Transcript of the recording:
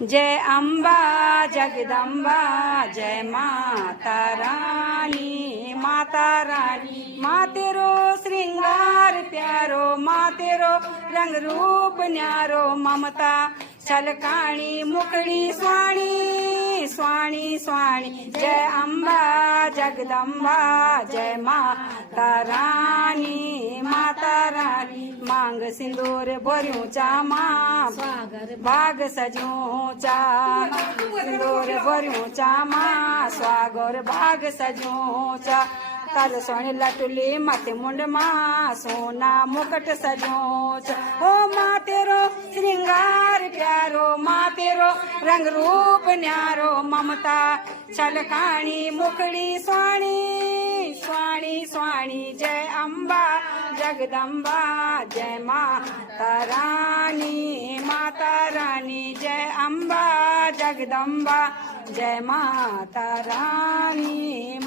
जय अम्बा जगदम्बा जय माता रानी माँ तेरो श्रृंगार प्यारो माँ तेरो रंग रूप न्यारो ममता छलकाणी मुखड़ी स्वाणी स्वाणी स्वाणी जय अम्बा जगदम्बा जय माता रानी मांग सिंदूर भर्यूं चा मां भाग सजूं चा सिंदूर भर्यूं चा मां स्वागर भाग सजूं चा ताल सोने लटुली माथे मुंड मां सोना मुकुट सजूं चा ओ मां तेरो श्रृंगार प्यारो मां तेरो रंग रूप न्यारो ममता छलकाणी मुखड़ी स्वाणी स्वाणी स्वाणी जय अम्बा जगदम्बा जय माता रानी जय अम्बा जगदम्बा जय माता रानी